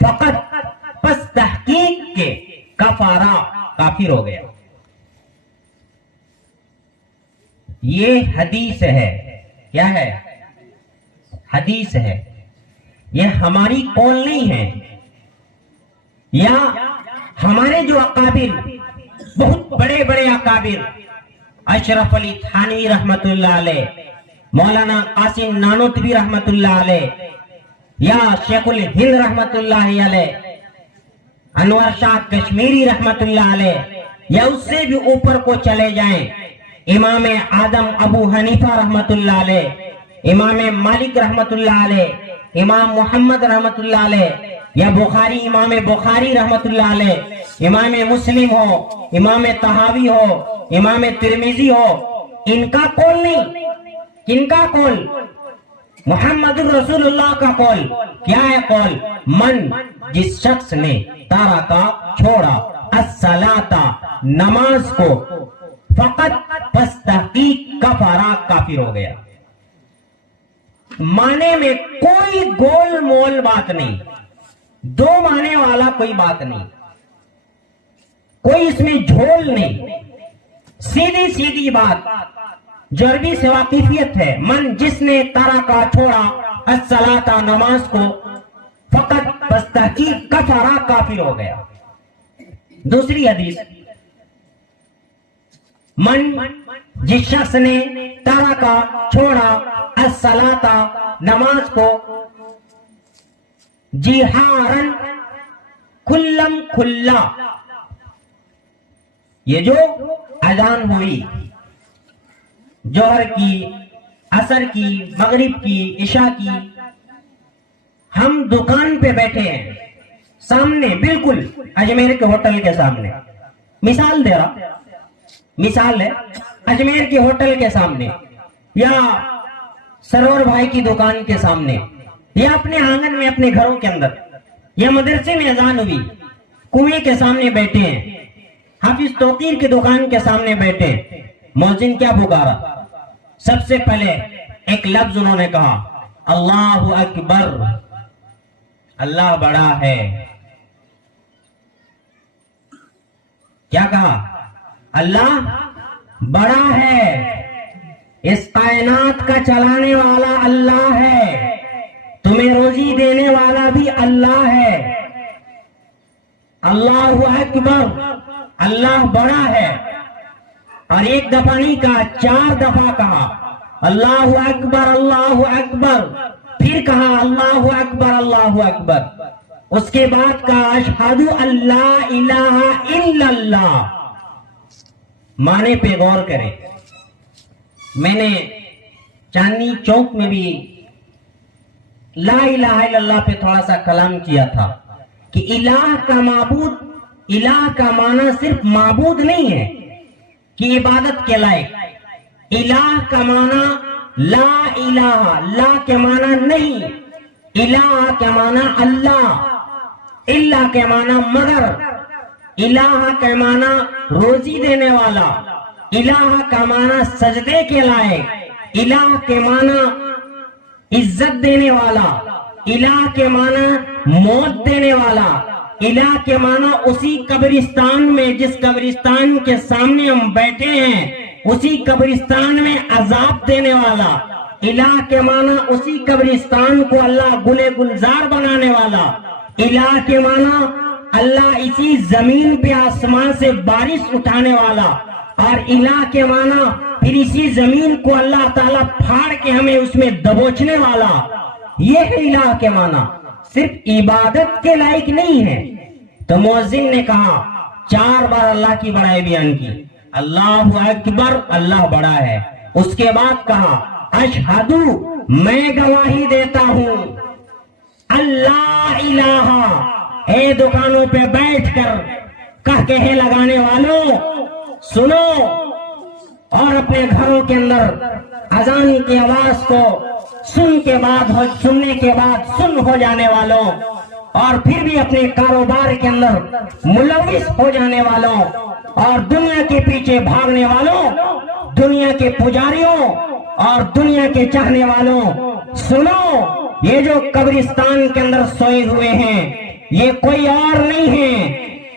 फकत बस तहकीक के कफारा काफिर हो गया। ये हदीस है। क्या है? हदीस है। ये हमारी कौल नहीं है, या हमारे जो अकाबिर, बहुत बड़े बड़े अकाबिर, अशरफ अली थानवी रहमतुल्लाह अलैह, मौलाना कासिम नानोतवी रहमतुल्लाह अलैह, या शेखुल हिंद रहमतुल्लाह अलैह, अनवर शाह कश्मीरी रहमतुल्लाह अलैह, या उससे भी ऊपर को चले जाएं, इमाम आदम अबू हनीफा रहमतुल्लाह अलैह, इमाम मालिक रहमतुल्लाह अलैह, इमाम मोहम्मद रहमतुल्लाह अलैह, या बुखारी इमाम बुखारी रहमतुल्लाह अलैह, इमाम मुस्लिम हो, इमाम तहावी हो, इमाम तिरमिजी हो, इनका कौल नहीं। किनका कौल? मोहम्मद रसूलुल्लाह का कौल। क्या है कौल? मन, जिस शख्स ने तारा का छोड़ा अस्सलाता, नमाज को, फकत बस तहकीक कफारा काफिर हो गया। माने में कोई गोल मोल बात नहीं, दो माने वाला कोई बात नहीं, कोई इसमें झोल नहीं, सीधी सीधी बात, जो अरबी से वाकिफियत है। मन जिसने तारा का छोड़ा अस्सलाता, नमाज को, फकत बस तहकीक कफारा काफिर हो गया। दूसरी हदीस, मन जिस शख्स ने तारा का छोड़ा अस्सलाता, नमाज को, जिहारन, खुल्लम खुल्ला, ये जो अजान हुई जोहर की, असर की, मगरिब की, इशा की, हम दुकान पे बैठे हैं, सामने बिल्कुल अजमेर के होटल के सामने, मिसाल दे रहा, मिसाल है अजमेर के होटल के सामने, या सरोवर भाई की दुकान के सामने, या अपने आंगन में, अपने घरों के अंदर, या मदरसे में अजान हुई, कुएं के सामने बैठे हैं, हाफिज तौकीर की दुकान के सामने बैठे, मौजिन क्या पुकारा? सबसे पहले एक लफ्ज उन्होंने कहा, अल्लाहु अकबर, अल्लाह बड़ा है। क्या कहा? अल्लाह बड़ा है, इस कायनात का चलाने वाला अल्लाह है, तुम्हें रोजी देने वाला भी अल्लाह है। अल्लाहु अकबर, अल्लाह बड़ा है। और एक दफा नहीं कहा, 4 दफा कहा अल्लाहु अकबर, अल्लाहु अकबर, फिर कहा अल्लाहु अकबर, अल्लाहु अकबर। उसके बाद कहा अशहदु अल्ला इलाहा इल्लल्लाह। माने पे गौर करें। मैंने चांदनी चौक में भी ला इलाहा इल्लल्लाह पे थोड़ा सा कलाम किया था कि इलाह का माबूद, इलाह का माना सिर्फ माबूद नहीं है कि इबादत के लायक, इलाह का माना ला इलाहा, ला के माना नहीं, इलाह के माना अल्लाह, इल्ला के माना मगर, इलाह के माना रोजी देने वाला, इलाह का माना सजदे के लायक, इलाह के माना इज्जत देने वाला, इलाह के माना मौत देने वाला, इलाह के माना उसी कब्रिस्तान में, जिस कब्रिस्तान के सामने हम बैठे हैं, उसी कब्रिस्तान में अजाब देने वाला, इलाह के माना उसी कब्रिस्तान को अल्लाह गुले गुलजार बनाने वाला, इलाह के माना अल्लाह इसी जमीन पे आसमान से बारिश उठाने वाला, और इलाह के माना फिर इसी जमीन को अल्लाह ताला फाड़ के हमें उसमें दबोचने वाला। ये है इलाह के माना, सिर्फ इबादत के लायक नहीं है। तो मुअज्जिन ने कहा, 4 बार अल्लाह की बड़ाई बयान की, अल्लाहु अकबर, अल्लाह बड़ा है। उसके बाद कहा अशहदु, मैं गवाही देता हूं, अल्लाह इलाहा, हे दुकानों पे बैठकर कह कहे लगाने वालों सुनो, और अपने घरों के अंदर अजान की आवाज को सुनने के बाद सुन हो जाने वालों, और फिर भी अपने कारोबार के अंदर मुलविस हो जाने वालों, और दुनिया के पीछे भागने वालों, दुनिया के पुजारियों और दुनिया के चाहने वालों, सुनो, ये जो कब्रिस्तान के अंदर सोए हुए हैं, ये कोई और नहीं है,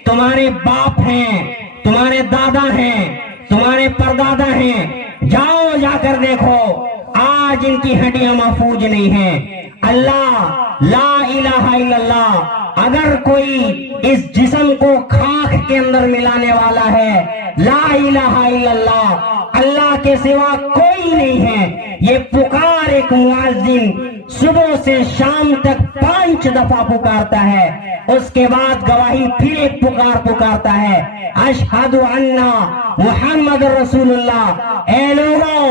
तुम्हारे बाप हैं, तुम्हारे दादा हैं, तुम्हारे परदादा हैं। जाओ जाकर देखो, आज इनकी हड्डियां महफूज नहीं है। अल्लाह ला इलाहा इल्लल्लाह, अगर कोई इस जिस्म को खाक के अंदर मिलाने वाला है, ला इलाहा इल्लल्लाह, अल्लाह के सिवा कोई नहीं है, ये पुकार एक मुअज्जिन सुबह से शाम तक 5 दफा पुकारता है। उसके बाद गवाही फिर एक पुकार पुकारता है, अशहदु अन्ना मुहम्मद रसूलुल्लाह। ए लोगों,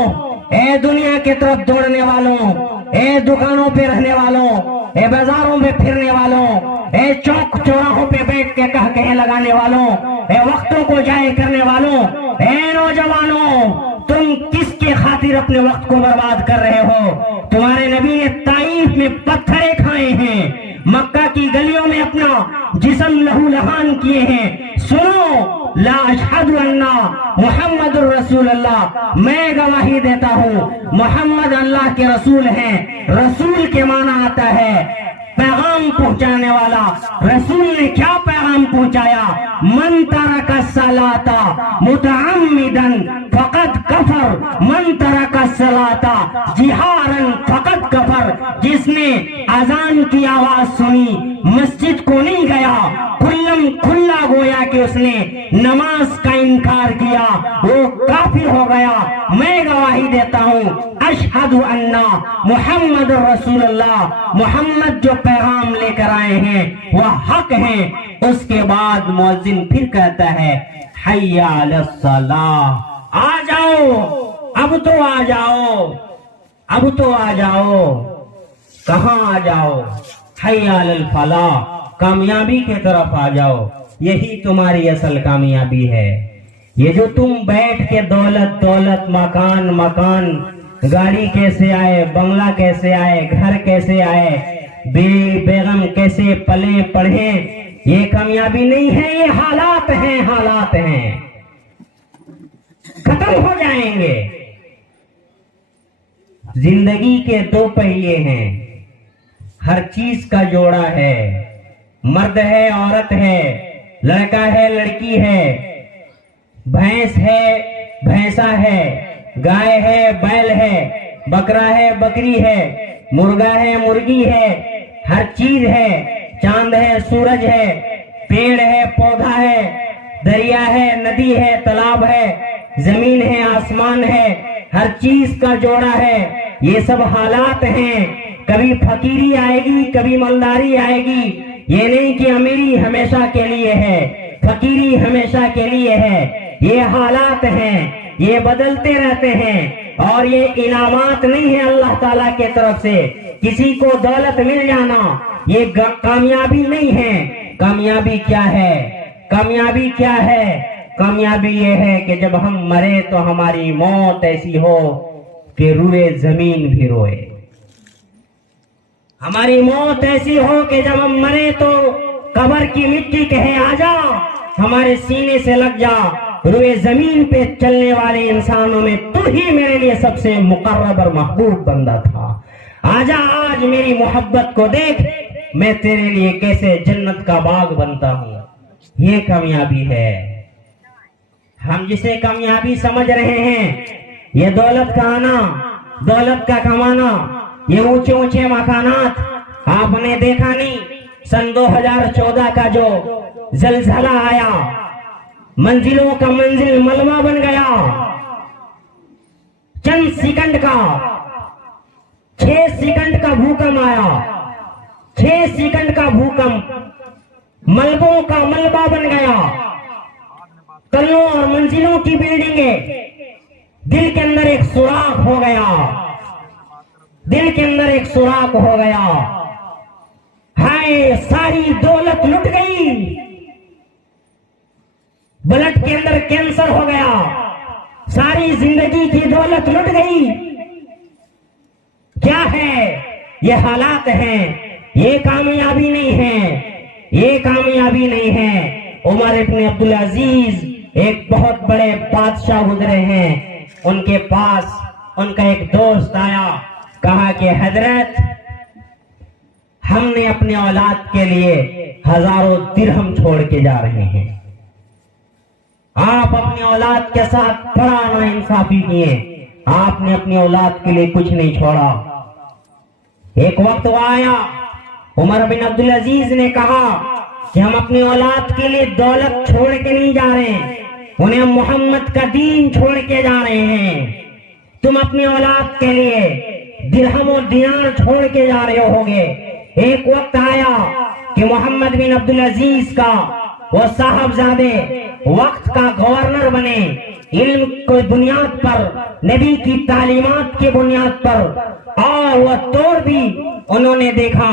ए दुनिया की तरफ दौड़ने वालों, ए दुकानों पे रहने वालों, ए बाजारों में फिरने वालों, ए चौक चौराहों पे बैठ के कह लगाने वालों, ए वक्तों को जाया करने वालों, ए नौजवानों, तुम किसके खातिर अपने वक्त को बर्बाद कर रहे हो? तुम्हारे नबी ने ताइफ में पत्थरे खाए हैं, मक्का की गलियों में अपना जिस्म लहूलहान किए हैं। सुनो, ला अशहदु अन्ना मुहम्मद रसूलुल्लाह, मैं गवाही देता हूँ मोहम्मद अल्लाह के रसूल हैं। रसूल के माना आता है पैगाम पहुंचाने वाला। रसूल ने क्या पैगाम पहुंचाया? मन तरका सलाता मुतअम्मिदन फकत कफर, मन तरका सलाता जिहारन फकत कफर। जिसने अजान की आवाज सुनी, मस्जिद को नहीं गया, खुल्ला गोया कि उसने नमाज का इनकार किया, वो काफिर हो गया। मैं गवाही देता हूँ अशहदु अन्ना मुहम्मद रसूलुल्लाह, मोहम्मद जो पैगाम लेकर आए हैं वह हक हैं। उसके बाद मुअज्जिन फिर कहता है हय्या अलस्सलाह, आ जाओ, अब तो आ जाओ, अब तो आ जाओ। कहाँ आ जाओ? हय्या अलल फलाह, कामयाबी के तरफ आ जाओ। यही तुम्हारी असल कामयाबी है। ये जो तुम बैठ के दौलत दौलत, मकान मकान, गाड़ी कैसे आए, बंगला कैसे आए, घर कैसे आए, बेगम कैसे पले पढ़े, ये कामयाबी नहीं है, ये हालात हैं, हालात हैं, खत्म हो जाएंगे। जिंदगी के 2 पहिए हैं, हर चीज का जोड़ा है, मर्द है औरत है, लड़का है लड़की है, भैंस है भैंसा है, गाय है बैल है, बकरा है बकरी है, मुर्गा है मुर्गी है, हर चीज है, चांद है सूरज है, पेड़ है पौधा है, दरिया है नदी है तालाब है, जमीन है आसमान है, हर चीज का जोड़ा है। ये सब हालात हैं, कभी फकीरी आएगी, कभी मालदारी आएगी। ये नहीं कि अमीरी हमेशा के लिए है, फकीरी हमेशा के लिए है। ये हालात हैं, ये बदलते रहते हैं, और ये इनामात नहीं है अल्लाह ताला के तरफ से। किसी को दौलत मिल जाना ये कामयाबी नहीं है। कामयाबी क्या है? कामयाबी क्या है? कामयाबी ये है कि जब हम मरे तो हमारी मौत ऐसी हो कि रूए जमीन भी रोए। हमारी मौत ऐसी हो कि जब हम मरे तो कब्र की मिट्टी कहे आजा, हमारे सीने से लग जा। रूए जमीन पे चलने वाले इंसानों में तू ही मेरे लिए सबसे मुकर्रब और महबूब बंदा था। आजा, आज मेरी मोहब्बत को देख, मैं तेरे लिए कैसे जन्नत का बाग बनता हूँ। ये कामयाबी है। हम जिसे कामयाबी समझ रहे हैं, ये दौलत का आना, दौलत का कमाना, ये ऊंचे ऊंचे मकानात, आपने देखा नहीं सन 2014 का जो जलजला आया, मंजिलों का मंजिल मलबा बन गया। चंद सेकंड का, 6 सेकंड का भूकंप आया, 6 सेकंड का भूकंप मलबों का मलबा बन गया। तलों और मंजिलों की बिल्डिंगें, दिल के अंदर एक सुराख हो गया, दिल के अंदर एक सुराख हो गया। हाय, सारी दौलत लुट गई, ब्लड के अंदर कैंसर हो गया, सारी जिंदगी की दौलत लुट गई। क्या है? ये हालात हैं, ये कामयाबी नहीं है, ये कामयाबी नहीं है। उमर इब्न अब्दुल अजीज एक बहुत बड़े बादशाह गुजरे हैं, उनके पास उनका एक दोस्त आया, कहा कि हमने अपने औलाद के लिए हजारों दिरहम छोड़ के जा रहे हैं। आप अपनी औलाद के साथ बड़ा नाइंसाफी किए, आपने अपनी औलाद के लिए कुछ नहीं छोड़ा। एक वक्त वो आया, उमर बिन अब्दुल अजीज ने कहा कि हम अपनी औलाद के लिए दौलत छोड़ के नहीं जा रहे हैं, उन्हें हम मोहम्मद का दीन छोड़ के जा रहे हैं। तुम अपनी औलाद के लिए दिरहम और दिनार छोड़ के जा रहे होगे। एक वक्त आया कि मोहम्मद बिन अब्दुल अजीज का वो साहबजादे वक्त का गवर्नर बने, इल्म की बुनियाद पर, नबी की तालीमात की बुनियाद पर। और वह तौर भी उन्होंने देखा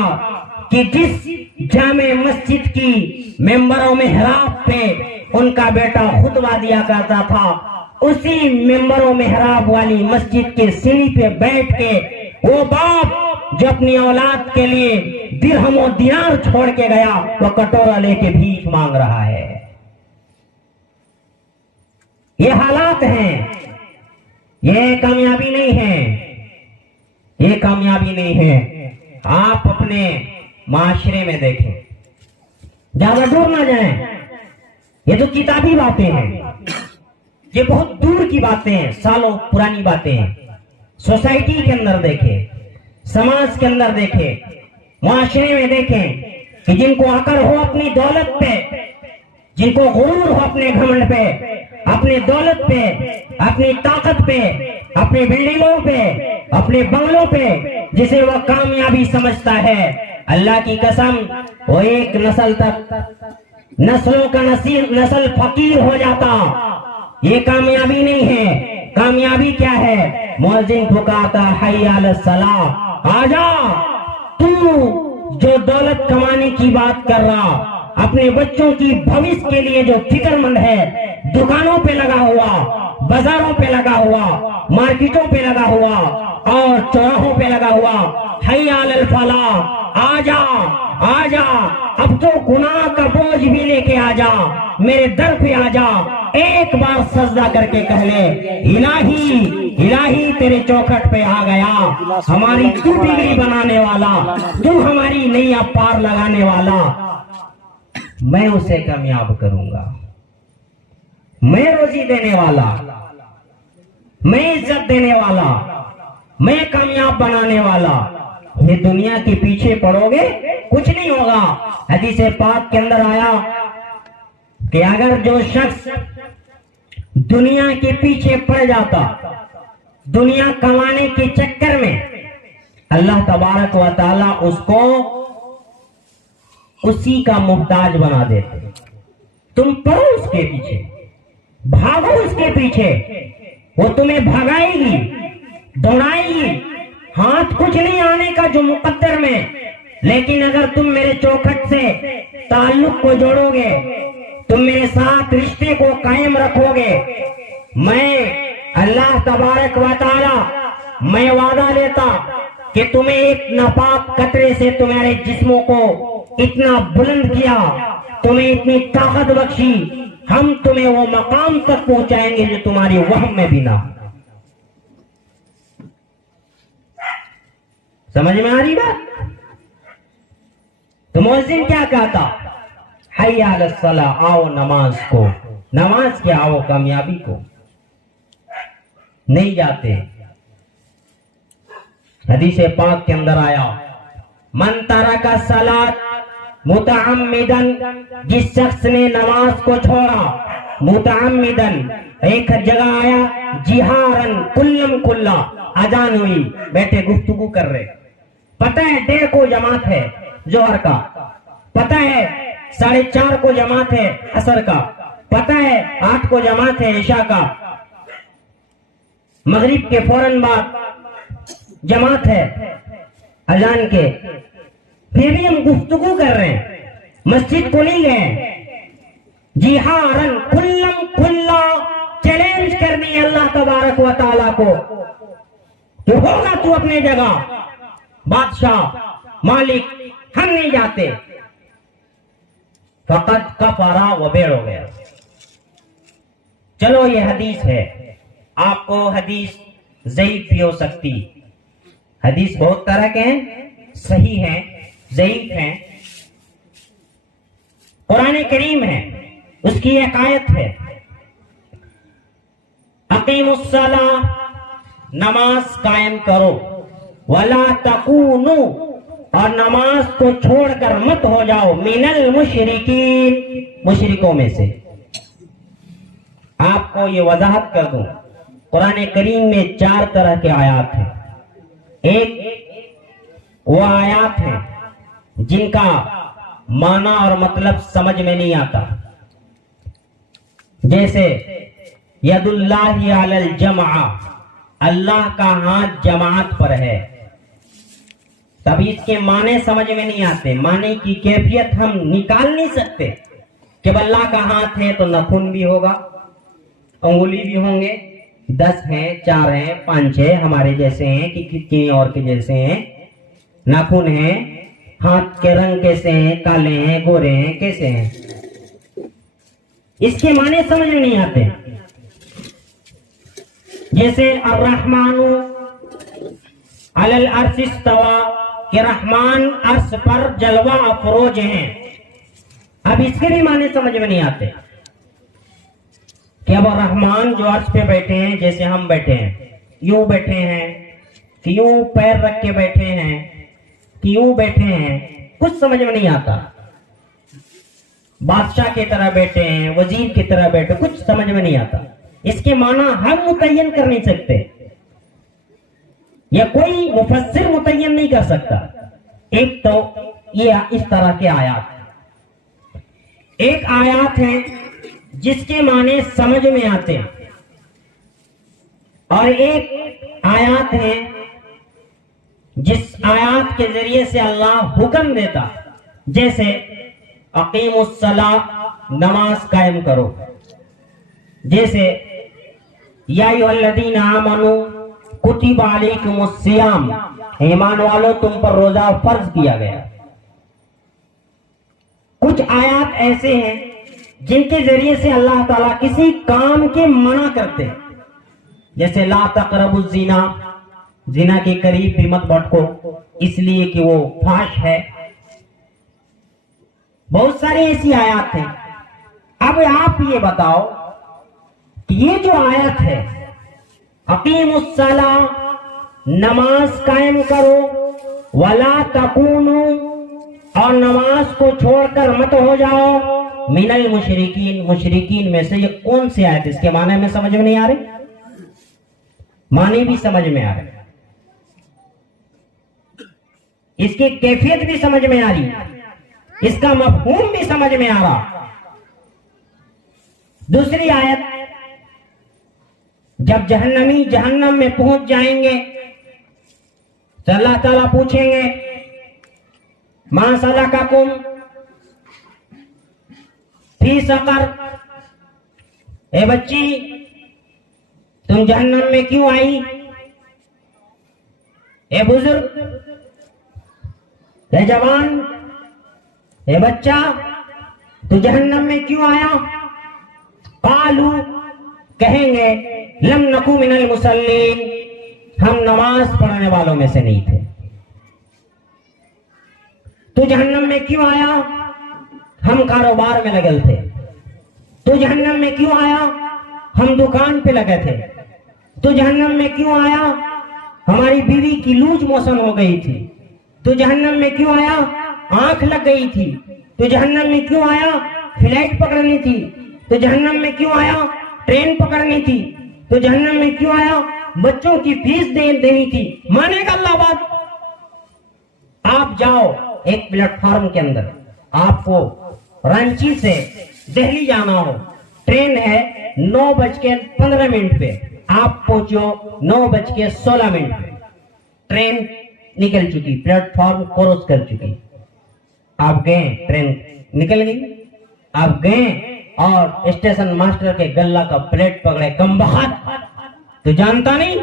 कि जिस जामे मस्जिद की मेंबरों में हिराब पे उनका बेटा खुतबा दिया करता था, उसी मेंबरों में हिराब वाली मस्जिद के सीढ़ी पे बैठ के वो बाप जो अपनी औलाद के लिए दिरहम और दिनार छोड़ के गया, वो कटोरा लेके भीख मांग रहा है। ये हालात हैं, ये कामयाबी नहीं है, ये कामयाबी नहीं है। आप अपने माशरे में देखें, ज्यादा दूर ना जाएं। ये तो किताबी बातें हैं, ये बहुत दूर की बातें हैं, सालों पुरानी बातें हैं। सोसाइटी के अंदर देखें, समाज के अंदर देखें, मुआशरे में देखें कि जिनको अकड़ हो अपनी दौलत पे, जिनको गुरूर हो अपने घमंड पे, अपनी दौलत पे, अपनी ताकत पे, अपनी बिल्डिंगों पे, अपने बंगलों पे, जिसे वह कामयाबी समझता है, अल्लाह की कसम वो एक नस्ल तक, नस्लों का नस्ल फकीर हो जाता। ये कामयाबी नहीं है। कामयाबी क्या है? मुअज्जिन पुकारता हय्या अलस सलाह, आजा। तू जो दौलत कमाने की बात कर रहा, अपने बच्चों की भविष्य के लिए जो फिक्रमंद है, दुकानों पे लगा हुआ, बाजारों पे लगा हुआ, मार्केटों पे लगा हुआ और चौराहों पे लगा हुआ, हय्या अलल फलाह, आजा आजा, अब तो गुनाह का बोझ भी लेके आजा, मेरे दर पे आजा। एक बार सजदा करके कह ले, इलाही इलाही तेरे चौखट पे आ गया, हमारी तू बिगड़ी बनाने वाला, तू हमारी नैया पार लगाने वाला। मैं उसे कामयाब करूंगा, मैं रोजी देने वाला, मैं इज्जत देने वाला, मैं कामयाब बनाने वाला। ये दुनिया के पीछे पड़ोगे कुछ नहीं होगा। हदीस पाक के अंदर आया कि अगर जो शख्स दुनिया के पीछे पड़ जाता, दुनिया कमाने के चक्कर में, अल्लाह तबारक व तआला उसको उसी का मुहताज बना देते। तुम पढ़ो उसके पीछे, भागो उसके पीछे, वो तुम्हें भगाएगी, दौड़ाएगी, हाथ कुछ नहीं आने का जो मुकद्दर में। लेकिन अगर तुम मेरे चौखट से ताल्लुक को जोड़ोगे, तुम मेरे साथ रिश्ते को कायम रखोगे, मैं अल्लाह तबारक व तआला मैं वादा लेता कि तुम्हें एक नापाक कतरे से तुम्हारे जिस्मों को इतना बुलंद किया, तुम्हें इतनी ताकत बख्शी, हम तुम्हें वो मकाम तक पहुंचाएंगे जो तुम्हारी वहम में भी ना। समझ में आ रही बात? तो मुअज्जिन क्या कहता? हय्या अलस सलाह, आओ नमाज को। नमाज के आओ कामयाबी को। नहीं जाते। हदीस पाक के अंदर आया, मन तरका सलात मुतअम्मिदन, जिस शख्स ने नमाज को छोड़ा मुतअम्मिदन। एक जगह आया जिहारन कुल्लम कुल्ला, अजान हुई, बैठे गुफ्तगू कर रहे, पता है 1:30 को जमात है जोहर का, पता है 4:30 को जमात है असर का, पता है 8 को जमात है इशा का, मगरिब के फौरन बाद जमात है अजान के, फिर भी हम गुफ्तगू कर रहे हैं, मस्जिद को नहीं गए। जिहारन खुल्लम खुल्ला, चैलेंज कर दी अल्लाह तबारक व तआला को, तो होगा तू अपने जगह बादशाह मालिक, हम नहीं जाते। फकत कफरा व बेड़ हो गया। चलो ये हदीस है, आपको हदीस ज़ईफ भी हो सकती, हदीस बहुत तरह के हैं, सही हैं, ज़ईफ हैं। कुरान करीम है, उसकी एक आयत है, अकीमुस्सला, नमाज कायम करो, वला तकूनु, और नमाज को छोड़कर मत हो जाओ, मिनल मुशरिकीन, मुशरिकों में से। आपको ये वजाहत कर दूं, कुरान करीम में 4 तरह के आयात हैं। एक वो आयात है जिनका माना और मतलब समझ में नहीं आता, जैसे यदुल्लाहि अलल जमा, अल्लाह का हाथ जमात पर है। तभी इसके माने समझ में नहीं आते, माने की कैफियत हम निकाल नहीं सकते कि अल्लाह का हाथ है तो नाखून भी होगा, अंगुली भी होंगे, 10 हैं, 4 हैं, 5 है, हमारे जैसे हैं कि कितने और के जैसे हैं, नाखून हैं, हाथ के रंग कैसे हैं, काले हैं, गोरे हैं, कैसे हैं, इसके माने समझ में नहीं आते। जैसे अर्रहमानु अलल अर्श इस्तवा, कि रहमान अर्श पर जलवा अफरोज हैं। अब इसके भी माने समझ में नहीं आते कि अब रहमान जो अर्श पे बैठे हैं, जैसे हम बैठे हैं, यूं बैठे हैं कि यूं पैर रख के बैठे हैं कि यूं बैठे हैं, कुछ समझ में नहीं आता। बादशाह की तरह बैठे हैं, वजीर की तरह बैठे, कुछ समझ में नहीं आता। इसके माना हम मुतय्यन कर नहीं सकते, या कोई मुफस्सिर मुतय्यन नहीं कर सकता। एक तो ये इस तरह के आयात, एक आयात है जिसके माने समझ में आते हैं, और एक आयात है जिस आयात के जरिए से अल्लाह हुक्म देता, जैसे अकीमुस्सला, नमाज कायम करो, जैसे या अय्युहल्लज़ीना आमनू कुतिबा अलैकुमुस्सियाम, ईमान वालों तुम पर रोजा फर्ज किया गया। कुछ आयात ऐसे हैं जिनके जरिए से अल्लाह ताला किसी काम के मना करते हैं, जैसे ला तक़रबु ज़िना, जिना के करीब भी मत बढ़ो, इसलिए कि वो फाश है। बहुत सारी ऐसी आयत हैं। अब आप ये बताओ कि ये जो आयत है अकीमुस्सला, नमाज कायम करो, वला तकूनु, और नमाज को छोड़कर मत हो जाओ, मिनल मुशरिकीन, मुशरिकीन में से, ये कौन सी आयत? इसके माने में समझ में नहीं आ रही, माने भी समझ में आ रहे, इसकी कैफियत भी समझ में आ रही, इसका मफहूम भी समझ में आ रहा। दूसरी आयत, जब जहन्नमी जहन्नम में पहुंच जाएंगे तो अल्लाह ताला पूछेंगे मा सलकाकुम फी सकर, ए बच्ची तुम जहन्नम में क्यों आई? ए बुजुर्ग, ए जवान, ए बच्चा, तू जहन्नम में क्यों आया? कालू, कहेंगे लम नकू मिनल मुसल्लीन, हम नमाज पढ़ने वालों में से नहीं थे। तू जहन्नम में क्यों आया? हम कारोबार में लगे थे। तू जहन्नम में क्यों आया? हम दुकान पे लगे थे। तू जहन्नम में क्यों आया? हमारी बीवी की लूज मोशन हो गई थी। तू जहन्नम में क्यों आया? आंख लग गई थी। तू जहन्नम में क्यों आया? फ्लाइट पकड़नी थी। तू जहन्नम में क्यों आया? ट्रेन पकड़नी थी। तो जहन्नम में क्यों आया? बच्चों की फीस देनी थी। मानेगा अल्लाह बात? आप जाओ एक प्लेटफॉर्म के अंदर, आपको रांची से दिल्ली जाना हो, ट्रेन है 9:15 पे, आप पहुंचो 9:16 पे, ट्रेन निकल चुकी, प्लेटफॉर्म क्रॉस कर चुकी, आप गए, ट्रेन निकल गई, आप गए और स्टेशन मास्टर के गल्ला का प्लेट पकड़े, कम बखत, तो जानता नहीं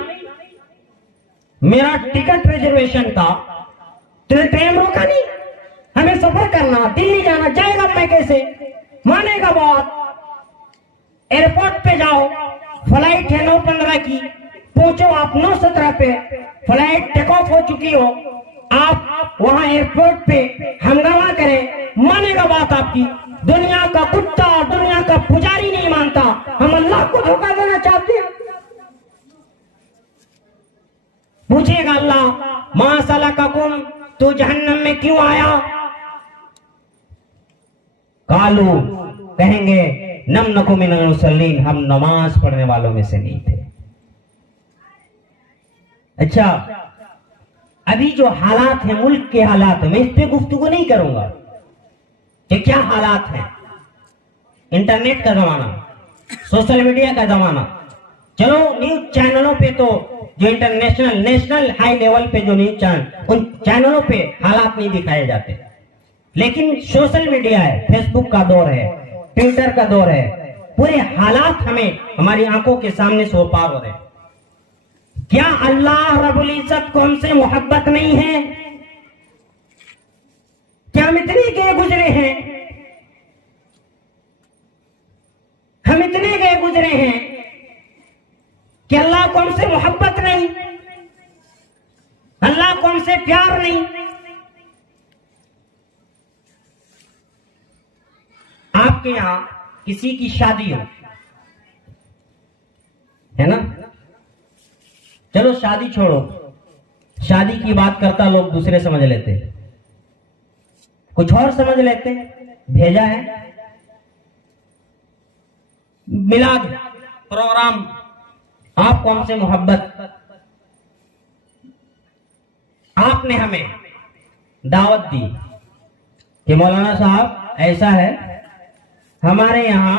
मेरा टिकट रिजर्वेशन था, तुझे ट्रेन रोका नहीं, हमें सफर करना, दिल्ली जाना, जाएगा मैं कैसे? मानेगा बात? एयरपोर्ट पे जाओ, फ्लाइट है 9:15 की, पहुंचो आप 9:17 पे, फ्लाइट टेक ऑफ हो चुकी हो, आप वहां एयरपोर्ट पे हंगामा करें, मानेगा बात आपकी। दुनिया का कुत्ता, दुनिया का पुजारी नहीं मानता, हम अल्लाह को धोखा देना चाहते हैं। पूछेगा अल्लाह, मा सलककुम, तू जहन्नम में क्यों आया? कालू, कहेंगे नम नको मिनल मुसल्लीन, हम नमाज पढ़ने वालों में से नहीं थे। अच्छा, अभी जो हालात हैं, मुल्क के हालात, मैं इस पे गुफ्तगू नहीं करूंगा कि क्या हालात हैं। इंटरनेट का जमाना, सोशल मीडिया का जमाना, चलो न्यूज चैनलों पे तो जो इंटरनेशनल, नेशनल, हाई लेवल पे जो न्यूज चैनल, उन चैनलों पे हालात नहीं दिखाए जाते, लेकिन सोशल मीडिया है, फेसबुक का दौर है, ट्विटर का दौर है, पूरे हालात हमें हमारी आंखों के सामने से पार हो रहे हैं। क्या अल्लाह रब्बुल इज्जत को हमसे मोहब्बत नहीं है? क्या हम इतने गए गुजरे हैं, हम इतने गए गुजरे हैं कि अल्लाह को हमसे मोहब्बत नहीं, अल्लाह को हमसे प्यार नहीं। आपके यहां किसी की शादी हो, है ना, चलो शादी छोड़ो, शादी की बात करता लोग दूसरे समझ लेते, कुछ और समझ लेते, भेजा है मिलाद प्रोग्राम, आपको हमसे मोहब्बत, आपने हमें दावत दी कि मौलाना साहब ऐसा है, हमारे यहां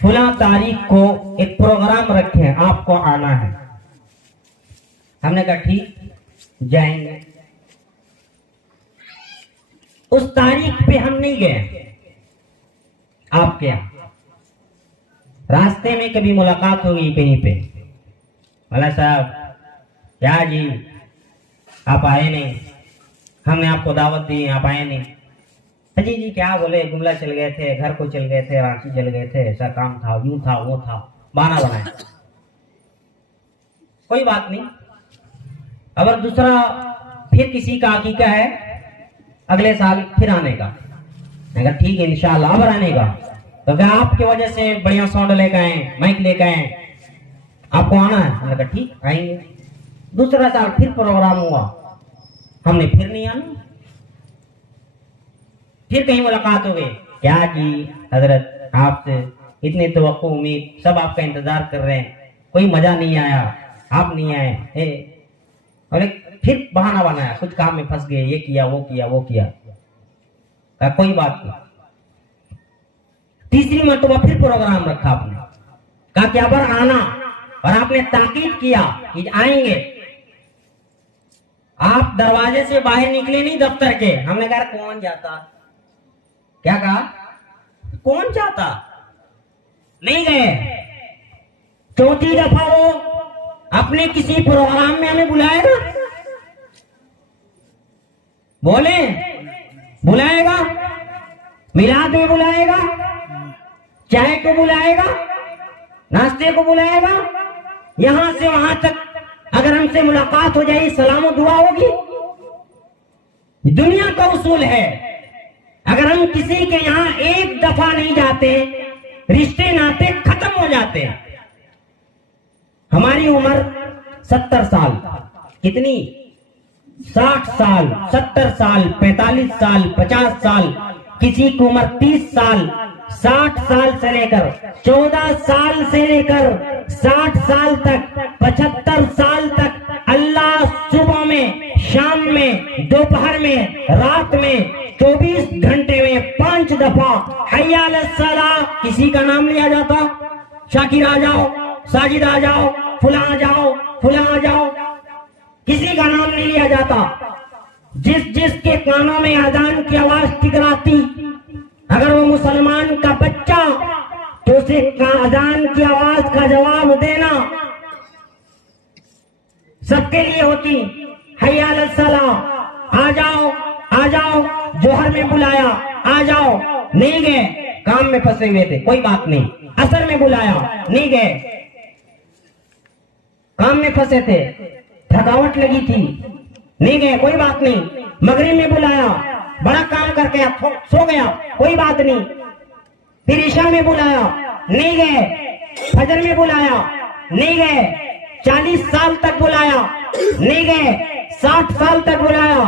फुला तारीख को एक प्रोग्राम रखे हैं, आपको आना है। हमने कहा ठीक, जाएंगे। उस तारीख पे हम नहीं गए आपके यहां, रास्ते में कभी मुलाकात हो गई कहीं पे, मौलाना साहब क्या जी आप आए नहीं, हमने आपको दावत दी, आप आए नहीं। जी जी क्या बोले, गुमला चल गए थे, घर को चल गए थे, रांची चल गए थे, ऐसा काम था, यूं था, वो था, बहाना बनाया। कोई बात नहीं, अगर दूसरा फिर किसी का अकीका है अगले साल फिर आने का, अगर ठीक है इंशाल्लाह अब आने का, तो क्या आपकी वजह से बढ़िया साउंड लेकर आए, माइक लेकर आए, आपको आना है? मैंने कहा ठीक आएंगे। दूसरा साल फिर प्रोग्राम हुआ, हमने फिर नहीं आना, फिर कहीं मुलाकात हो गई, क्या जी हजरत आपसे इतनी तवक्को उम्मीद, सब आपका इंतजार कर रहे हैं, कोई मजा नहीं आया, आप नहीं आए, और फिर बहाना बनाया, कुछ काम में फंस गए, ये किया वो किया वो किया। कोई बात नहीं, तीसरी मरतबा फिर प्रोग्राम रखा आपने, कहा कि अब आना, और आपने ताकीद किया कि आएंगे। आप दरवाजे से बाहर निकले नहीं दफ्तर के, हमने कहा कौन जाता, क्या कहा कौन जाता, नहीं गए। चौथी दफा वो अपने किसी प्रोग्राम में हमें बुलाएगा, बोले बुलाएगा, मिलाद में बुलाएगा, चाय को बुलाएगा, नाश्ते को बुलाएगा, यहां से वहां तक अगर हमसे मुलाकात हो जाए सलाम दुआ होगी। दुनिया का उसूल है, अगर हम किसी के यहां एक दफा नहीं जाते, रिश्ते नाते खत्म हो जाते हैं। हमारी उम्र 70 साल, कितनी, 60 साल, 70 साल, 45 साल, 50 साल, किसी की उम्र 30 साल, 60 साल से लेकर 14 साल से लेकर 60 साल तक, 75 साल तक अल्लाह सुबह में, शाम में, दोपहर में, रात में, 24 घंटे में 5 दफा हय्या अलस सलाह किसी का नाम लिया जाता, शाकिर आ जाओ, साजिद आ जाओ, फुला आ जाओ, फुला आ जाओ, किसी का नाम नहीं लिया जाता। जिसके कानों में अजान की आवाज टिकराती, अगर वो मुसलमान का बच्चा, तो उसे अजान की आवाज का जवाब देना सबके लिए होती, हय्या अलस सलाह, आ जाओ आ जाओ, जोहर में बुलाया आ जाओ, नहीं गए, काम में फंसे हुए थे, कोई बात नहीं, असर में बुलाया नहीं गए, काम में फंसे थे, थकावट लगी थी, नहीं गए, कोई बात नहीं। मगरिब में बुलाया, बड़ा काम करके सो गया, कोई बात नहीं। फिर ईशा में बुलाया, नहीं गए। फजर में बुलाया, नहीं गए। 40 साल तक बुलाया, नहीं गए। 60 साल तक बुलाया,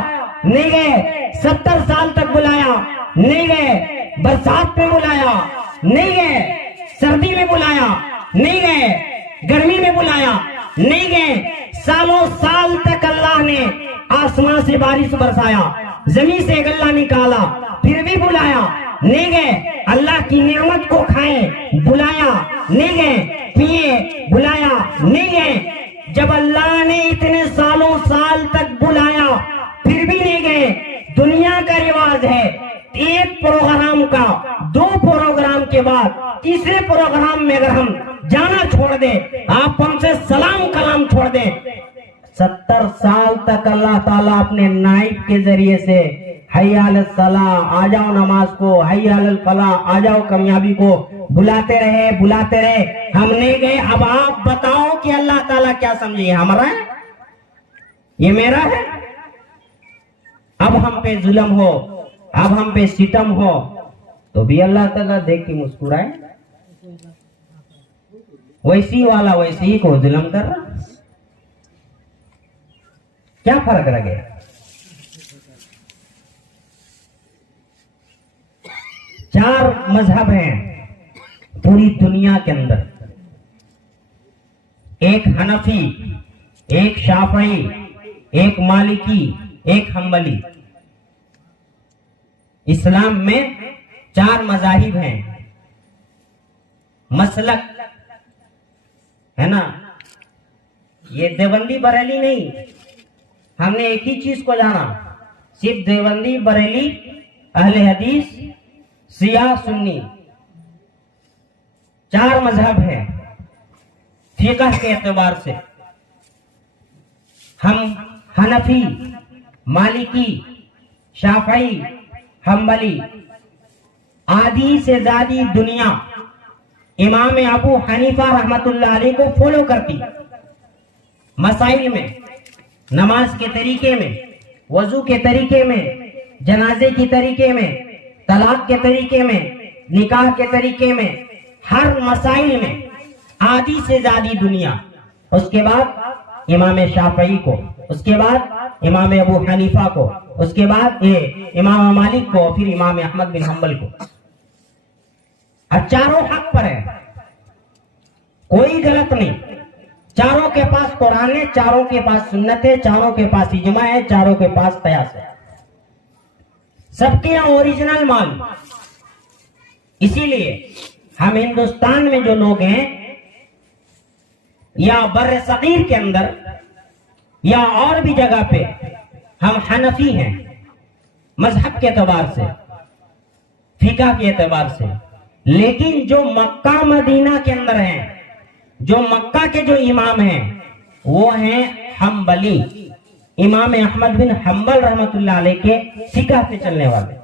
नहीं गए। 70 साल तक बुलाया, नहीं गए। बरसात में बुलाया, नहीं गए। सर्दी में बुलाया, नहीं गए। गर्मी में बुलाया, नहीं गए। सालों साल तक अल्लाह ने आसमान से बारिश बरसाया, जमीन से गल्ला निकाला, फिर भी बुलाया, नहीं गए। अल्लाह की नेमत को खाए, बुलाया, नहीं गए। पिए, बुलाया, नहीं गए। जब अल्लाह ने इतने सालों साल तक बुलाया फिर भी नहीं गए। दुनिया का रिवाज है एक प्रोग्राम का 2 प्रोग्राम के बाद तीसरे प्रोग्राम में अगर हम जाना छोड़ दे, आप हमसे सलाम कलाम छोड़ दे। 70 साल तक अल्लाह ताला अपने नाइब के जरिए से हय्या अल सलाह, आ जाओ नमाज को, हय्या अल फलाह, आ जाओ कामयाबी को बुलाते रहे, बुलाते रहे। हम नहीं गए। अब आप बताओ कि अल्लाह ताला क्या समझे, हमारा है, ये मेरा है। अब हम पे जुल्म हो, अब हम पे सितम हो, तो भी अल्लाह ताला देख के मुस्कुराए। वैसी वाला वैसे ही को जुल्म कर रहा, क्या फर्क रह गया? 4 मजहब हैं पूरी दुनिया के अंदर, एक हनफी, एक शाफई, एक मालिकी, एक हम्बली। इस्लाम में 4 मजाहिब हैं, मसलक है ना। ये देवबंदी बरेली नहीं, हमने एक ही चीज को जाना, सिर्फ देवबंदी बरेली, अहले हदीस, शिया सुन्नी, 4 मजहब हैं फिक़ह के एतबार से। हम हनफी, मालिकी, शाफई, हम्बली। आधी से ज्यादा दुनिया इमाम अबू हनीफा रहमतुल्लाह अलैह को फॉलो करती, मसाइल में, नमाज के तरीके में, वजू के तरीके में, जनाजे के तरीके में, तलाक के तरीके में, निकाह के तरीके में, हर मसाइल में आधी से ज्यादा दुनिया। उसके बाद इमाम शाफई को, उसके बाद इमाम अबू हनीफा को, उसके बाद इमाम मालिक को, फिर इमाम अहमद बिन हम्बल को। और चारों हक पर है, कोई गलत नहीं। चारों के पास कुरान है, चारों के पास सुन्नत है, चारों के पास इजमा है, चारों के पास कयास है, सबके यहाँ ओरिजिनल माल। इसीलिए हम हिंदुस्तान में जो लोग हैं या बर्र सगीर के अंदर या और भी जगह पे, हम हनफी हैं मजहब के एतबार से, फिक़ह के एतबार से। लेकिन जो मक्का मदीना के अंदर हैं, जो मक्का के जो इमाम हैं, वो हैं हम्बली, इमाम अहमद बिन हम्बल रहमतुल्लाह अलैह के फिक़ह पे चलने वाले।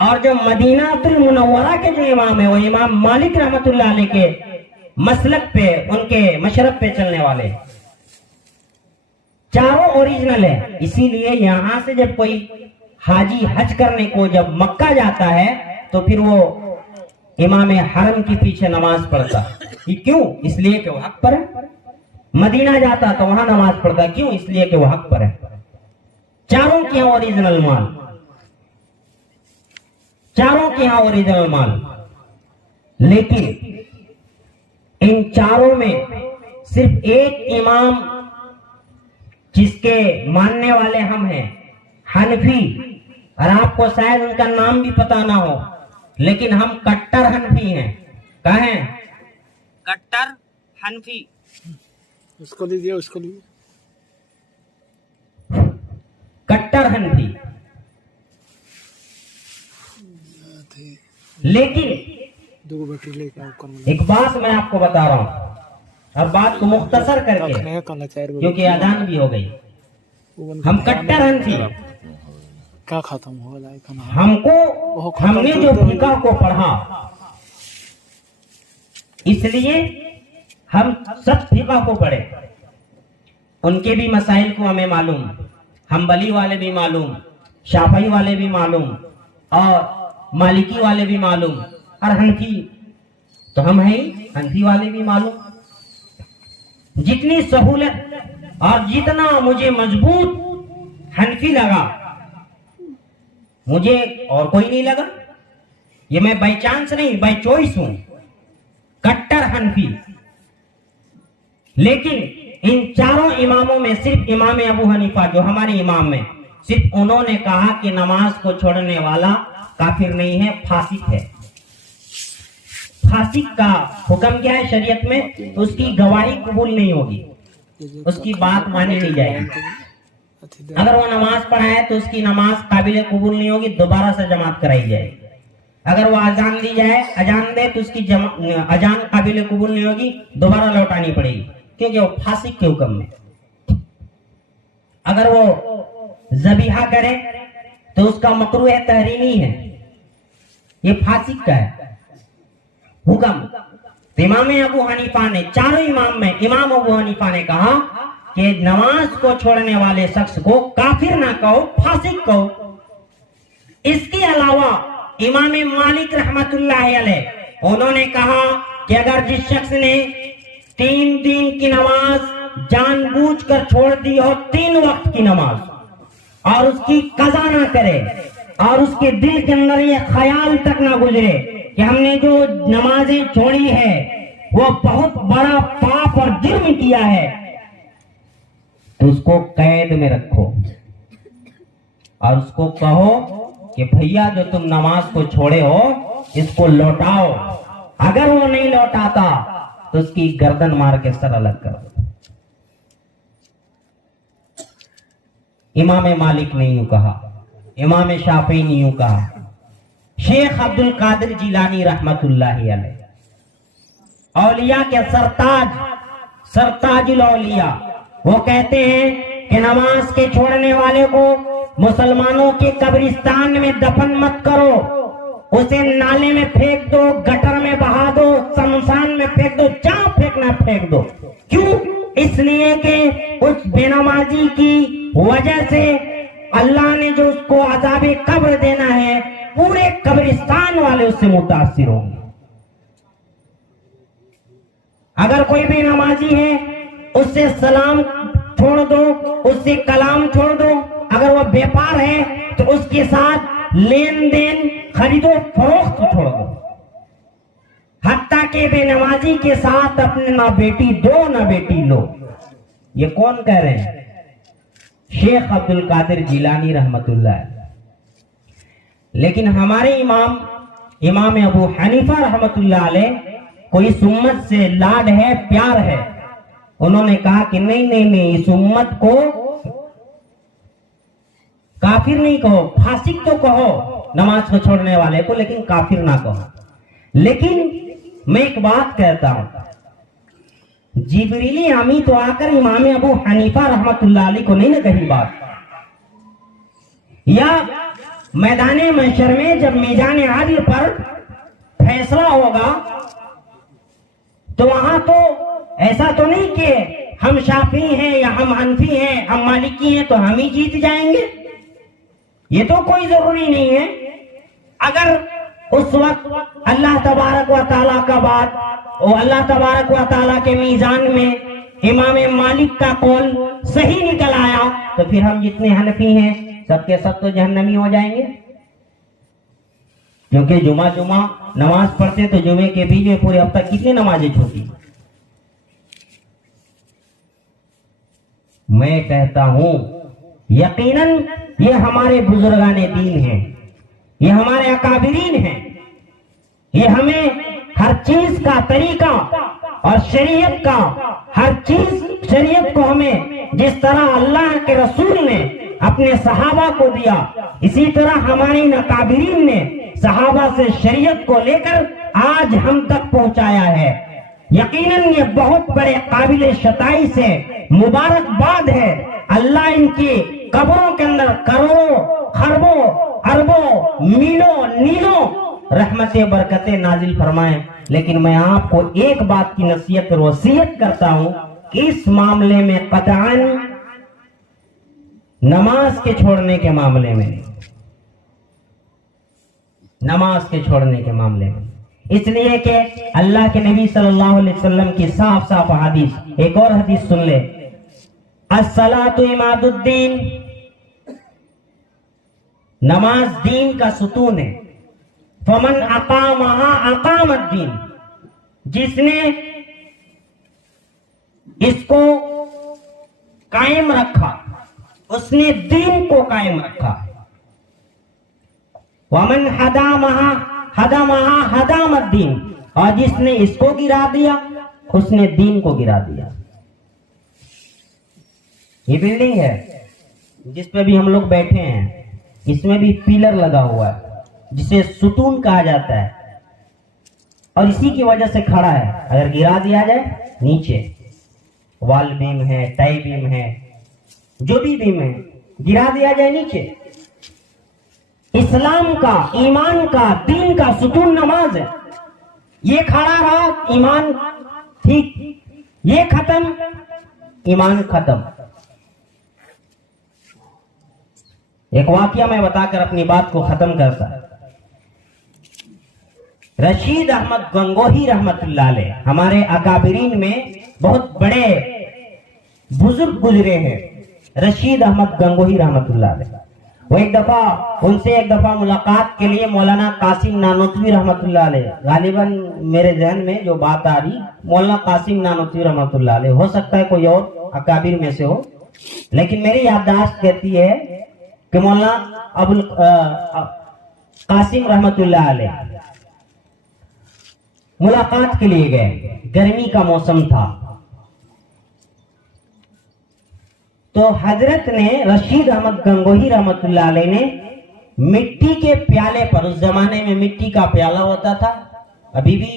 और जो मदीनातुल मुनव्वरा के जो इमाम है, वो इमाम मालिक रहमतुल्लाह अलैह के मसलक पे, उनके मशरब पे चलने वाले। चारों ओरिजिनल है। इसीलिए यहां से जब कोई हाजी हज करने को जब मक्का जाता है, तो फिर वो इमाम हरम के पीछे नमाज पढ़ता। क्यों? इसलिए कि वो हक पर है। मदीना जाता तो वहां नमाज पढ़ता, क्यों? इसलिए कि वो हक पर है। चारों के यहाँ ओरिजिनल माल, चारों के यहाँ ओरिजिनल माल। लेकिन इन चारों में सिर्फ एक इमाम जिसके मानने वाले हम हैं, हनफी, और आपको शायद उनका नाम भी पता ना हो, लेकिन हम कट्टर हनफी हैं। कहें कट्टर हनफी। उसको लीजिए, उसको लीजिए। कट्टर हनफी। लेकिन एक बात मैं आपको बता रहा हूं, अब बात को मुख्तसर करके, क्योंकि अजान भी हो गई। हम कट्टर हनफी, क्या खत्म हो गया? हमको, हमने जो फिक़ह को पढ़ा, इसलिए हम सब फिक़ह को पढ़े। उनके भी मसाइल को हमें मालूम, हम्बली वाले भी मालूम, शाफई वाले भी मालूम और मालिकी वाले भी मालूम और हनफी तो हम हैं, हनफी वाले भी मालूम। जितनी सहूलत और जितना मुझे मजबूत हनफी लगा, मुझे और कोई नहीं लगा। ये मैं बाई चांस नहीं, बाई चॉइस हूं, कट्टर हनफी। लेकिन इन चारों इमामों में सिर्फ इमाम अबू हनीफा जो हमारे इमाम में, सिर्फ उन्होंने कहा कि नमाज को छोड़ने वाला काफिर नहीं है, फासिक है। फासिक का हुक्म क्या है शरीयत में? उसकी गवाही कबूल नहीं होगी, उसकी बात मानी नहीं जाएगी। अगर वो नमाज पढ़ाए तो उसकी नमाज काबिल कबूल नहीं होगी, दोबारा से जमात कराई जाएगी। अगर वो अजान दी जाए, अजान दे तो उसकी अजान काबिल कबूल नहीं होगी, दोबारा लौटानी पड़ेगी, क्योंकि वो फासिक के हुक्म में। अगर वो ज़बीहा करे तो उसका मकरूह है, तहरीमी है, ये फासिक का है हुक्म। तो इमाम अबू हनीफा ने, चारों इमाम में इमाम अबू हनीफा ने कहा कि नमाज को छोड़ने वाले शख्स को काफिर ना कहो, फासिक कहो। इसके अलावा इमाम मालिक रहमतुल्लाह अलैह उन्होंने कहा कि अगर जिस शख्स ने 3 दिन की नमाज जानबूझकर छोड़ दी हो, 3 वक्त की नमाज, और उसकी कज़ा ना करे और उसके दिल के अंदर ये ख्याल तक ना गुजरे कि हमने जो नमाजें छोड़ी है वो बहुत बड़ा पाप और जुर्म किया है, तो उसको कैद में रखो और उसको कहो कि भैया जो तुम नमाज को छोड़े हो इसको लौटाओ। अगर वो नहीं लौटाता तो उसकी गर्दन मार के सर अलग कर दो। इमाम मालिक ने यूं कहा, इमाम शाफी ने यूं कहा, शेख अब्दुल कादिर जिलानी रहमतुल्लाहि अलैह औलिया के सरताज, सरताजुल औलिया, वो कहते हैं कि नमाज के छोड़ने वाले को मुसलमानों के कब्रिस्तान में दफन मत करो, उसे नाले में फेंक दो, गटर में बहा दो, शमशान में फेंक दो, जहां फेंकना फेंक दो। क्यों? इसलिए कि उस बेनमाजी की वजह से अल्लाह ने जो उसको अज़ाबे कब्र देना है, पूरे कब्रिस्तान वाले उससे मुतासिर होंगे। अगर कोई बेनमाजी है उससे सलाम छोड़ दो, उससे कलाम छोड़ दो। अगर वो व्यापार है तो उसके साथ लेन देन, खरीदो फरोख्त छोड़ दो। हत्ता के बेनमाजी के साथ अपने ना बेटी दो ना बेटी लो। ये कौन कह रहे हैं? शेख अब्दुल कादिर जिलानी रहमतुल्लाह। लेकिन हमारे इमाम अबू हनीफा रहमतुल्लाह अलैह को इस उम्मत से लाड है, प्यार है। उन्होंने कहा कि नहीं नहीं नहीं, इस उम्मत को काफिर नहीं कहो, फासिक तो कहो नमाज को छोड़ने वाले को, लेकिन काफिर ना कहो। लेकिन मैं एक बात कहता हूं, जिब्रील अमी तो आकर इमाम अबू हनीफा रहमतुल्लाह अलैह को नहीं ना कही बात, या मैदाने महशर में जब मीज़ान आदिल पर फैसला होगा तो वहां तो ऐसा तो नहीं कि हम शाफी हैं या हम हनफी हैं, हम मालिकी हैं तो हम ही जीत जाएंगे, ये तो कोई जरूरी नहीं है। अगर उस वक्त अल्लाह तबारक व तआला का बात और अल्लाह तबारक व तआला के मीज़ान में इमाम मालिक का कौल सही निकल आया तो फिर हम जितने हनफी हैं सबके सब तो जहन्नमी हो जाएंगे। क्योंकि जुमा नमाज पढ़ते तो जुमे के बीच में पूरे हफ्ता कितनी नमाजें छूटी। मैं कहता हूं यकीनन ये हमारे बुजुर्गाने दीन हैं, ये हमारे अकाबिरीन हैं, ये हमें हर चीज का तरीका और शरीयत का हर चीज, शरीयत को हमें जिस तरह अल्लाह के रसूल ने अपने सहाबा को दिया, इसी तरह हमारे अकाबिरीन ने सहाबा से शरीयत को लेकर आज हम तक पहुंचाया है। यकीनन ये बहुत बड़े काबिल शताई से मुबारकबाद है। अल्लाह इनकी कब्रों के अंदर करोड़ों, खरबों, अरबों, मीलों, नीलों रहमतें, बरकतें नाजिल फरमाएं। लेकिन मैं आपको एक बात की नसीहत और वसीयत करता हूं कि इस मामले में कतअन नमाज के छोड़ने के मामले में, नमाज के छोड़ने के मामले में, इसलिए कि अल्लाह के नबी सल्लल्लाहु अलैहि वसल्लम की साफ साफ हदीस, एक और हदीस सुन ले, अस्सलातु इमादुद्दीन, नमाज दीन का सुतून है। फमन अकामहा अकामद्दीन, जिसने इसको कायम रखा उसने दीन को कायम रखा। वमन हदामहा हदामहा हदामद्दीन, और जिसने इसको गिरा दिया उसने दीन को गिरा दिया। ये बिल्डिंग है जिस पे भी हम लोग बैठे हैं, इसमें भी पिलर लगा हुआ है जिसे सुतून कहा जाता है, और इसी की वजह से खड़ा है। अगर गिरा दिया जाए नीचे, वॉल बीम है, टाई बीम है, जो भी बीम है, गिरा दिया जाए नीचे। इस्लाम का, ईमान का, दीन का सुतून नमाज है। ये खड़ा रहा, ईमान ठीक, ये खत्म, ईमान खत्म। एक वाकया मैं बताकर अपनी बात को खत्म करता। रशीद अहमद गंगोही रहमतुल्लाह अलैह, हमारे अकाबिरीन में बहुत बड़े बुजुर्ग गुजरे हैं, रशीद अहमद गंगोही रहमतुल्लाह अलैह। वो एक दफा मुलाकात के लिए मौलाना कासिम नानोतवी रहमतुल्लाह अलैह, गालिबन मेरे जहन में जो बात आ रही, मौलाना कासिम नानोतवी रहमतुल्लाह अलैह, हो सकता है कोई और अकाबिर में से हो, लेकिन मेरी याददाश्त कहती है कि मौलाना अबुल कासिम रहमतुल्लाह अलैह मुलाकात के लिए गए। गर्मी का मौसम था, तो हजरत ने, रशीद अहमद गंगोही रहमतुल्लाह अलैह ने मिट्टी के प्याले पर, उस जमाने में मिट्टी का प्याला होता था, अभी भी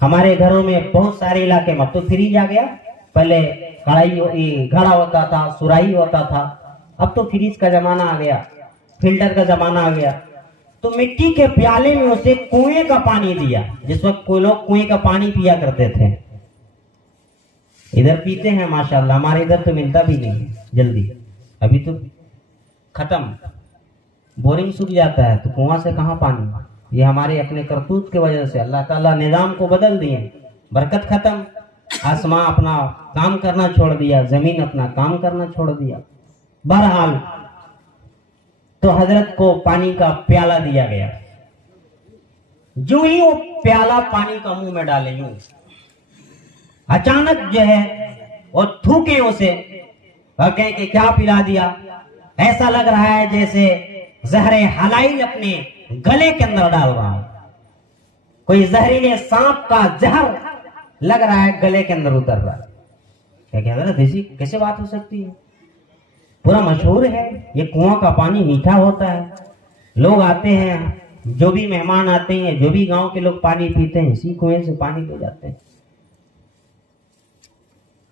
हमारे घरों में बहुत सारे इलाके में, अब तो फ्रिज आ गया, पहले कढ़ाई घड़ा होता था, सुराही होता था, अब तो फ्रिज का जमाना आ गया, फिल्टर का जमाना आ गया। तो मिट्टी के प्याले में उसे कुएं का पानी दिया, जिस वक्त कोई लोग कुएं का पानी पिया करते थे, इधर पीते हैं माशाल्लाह, हमारे इधर तो मिलता भी नहीं जल्दी, अभी तो खत्म, बोरिंग सूख जाता है, तो कुआं से कहां पानी। ये हमारे अपने करतूत की वजह से अल्लाह ताला निजाम को बदल दिए, बरकत खत्म, आसमां अपना काम करना छोड़ दिया, जमीन अपना काम करना छोड़ दिया। बहरहाल तो हजरत को पानी का प्याला दिया गया, जो ही वो प्याला पानी का मुंह में डाले, यूं अचानक जो है वो थूके उसे और कहे कि क्या पिला दिया, ऐसा लग रहा है जैसे जहरे हलाइल अपने गले के अंदर डाल रहा है, कोई जहरीले सांप का जहर लग रहा है गले के अंदर उतर रहा है। क्या कहते देसी, कैसे बात हो सकती है, पूरा मशहूर है, ये कुआं का पानी मीठा होता है, लोग आते हैं, जो भी मेहमान आते हैं, जो भी गांव के लोग पानी पीते हैं, इसी कुएं से पानी पी जाते हैं,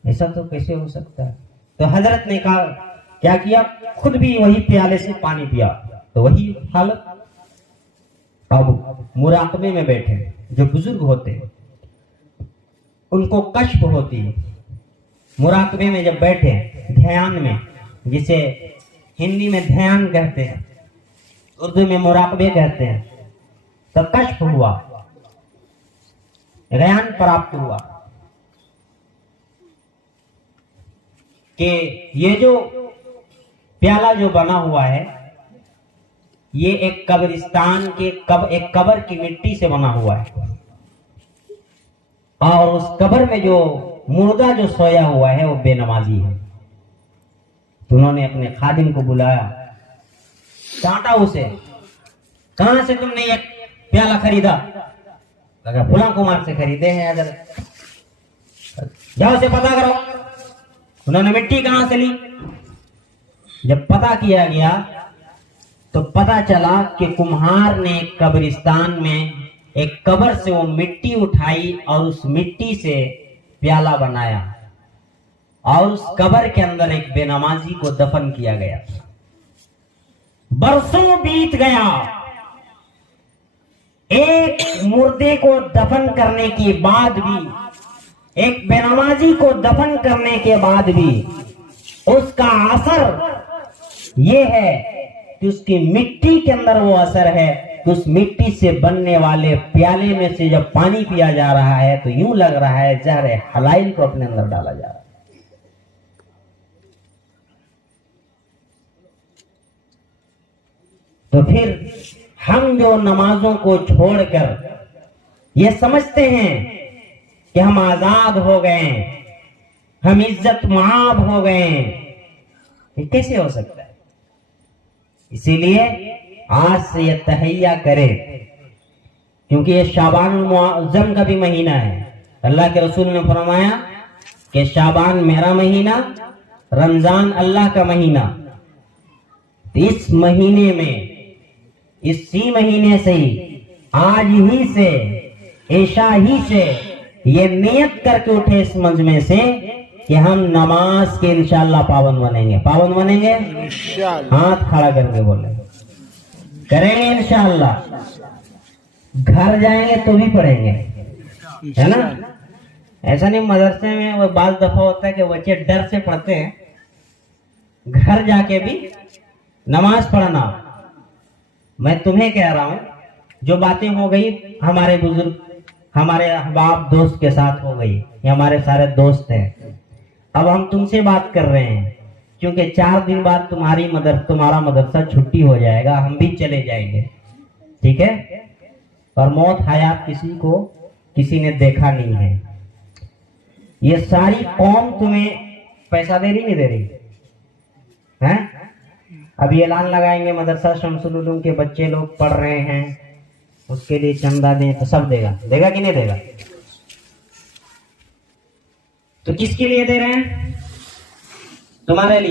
ऐसा तो कैसे हो सकता है। तो हजरत ने कहा, क्या किया, खुद भी वही प्याले से पानी पिया, तो वही हालत। अब मुराकबे में बैठे जो बुजुर्ग होते हैं उनको कश्फ होती है, मुराकबे में जब बैठे ध्यान में, जिसे हिंदी में ध्यान कहते हैं, उर्दू में मुराकबे कहते हैं, तो कश्फ हुआ, ज्ञान प्राप्त हुआ कि ये जो प्याला जो बना हुआ है ये एक कब्रिस्तान के एक कब्र की मिट्टी से बना हुआ है, और उस कब्र में जो मुर्दा जो सोया हुआ है वो बेनमाजी है। तो उन्होंने अपने खादिम को बुलाया, डांटा उसे, कहां से तुमने ये प्याला खरीदा? लगा फुला कुमार से खरीदे हैं, अगर जाओ से पता करो। उन्होंने मिट्टी कहां से ली, जब पता किया गया तो पता चला कि कुम्हार ने कब्रिस्तान में एक कब्र से वो मिट्टी उठाई और उस मिट्टी से प्याला बनाया, और उस कब्र के अंदर एक बेनमाजी को दफन किया गया। बरसों बीत गया, एक मुर्दे को दफन करने के बाद भी, एक बेनमाजी को दफन करने के बाद भी उसका असर ये है कि उसकी मिट्टी के अंदर वो असर है कि उस मिट्टी से बनने वाले प्याले में से जब पानी पिया जा रहा है तो यूं लग रहा है जहर हलाइल को अपने अंदर डाला जा रहा है। तो फिर हम जो नमाजों को छोड़कर ये समझते हैं कि हम आजाद हो गए, हम इज्जत माब हो गए, ये कैसे हो सकता है? इसीलिए आज से ये तहैया करे, क्योंकि ये शाबान मुअज्जम का भी महीना है। अल्लाह के रसूल ने फरमाया कि शाबान मेरा महीना, रमजान अल्लाह का महीना। इस महीने में, इसी महीने से ही, आज ही से, ऐशा ही से ये नियत करके उठे इस मजमे से कि हम नमाज के इंशाअल्लाह पाबंद बनेंगे। पाबंद बनेंगे? हाथ खड़ा करके बोले करेंगे इंशाअल्लाह। घर जाएंगे तो भी पढ़ेंगे, है ना? ऐसा नहीं मदरसे में वो बाल दफा होता है कि बच्चे डर से पढ़ते हैं, घर जाके भी नमाज पढ़ना। मैं तुम्हें कह रहा हूं, जो बातें हो गई हमारे बुजुर्ग, हमारे अहबाब दोस्त के साथ हो गई, ये हमारे सारे दोस्त हैं। अब हम तुमसे बात कर रहे हैं क्योंकि 4 दिन बाद तुम्हारा मदरसा छुट्टी हो जाएगा, हम भी चले जाएंगे, ठीक है? पर मौत हयात किसी ने देखा नहीं है। ये सारी कौम तुम्हें पैसा दे रही नहीं दे रही है? अभी ऐलान लगाएंगे मदरसा शमसुल उलूम के बच्चे लोग पढ़ रहे हैं, उसके लिए चंदा दें, तो सब देगा कि नहीं देगा? तो किसके लिए दे रहे हैं? तुम्हारे लिए।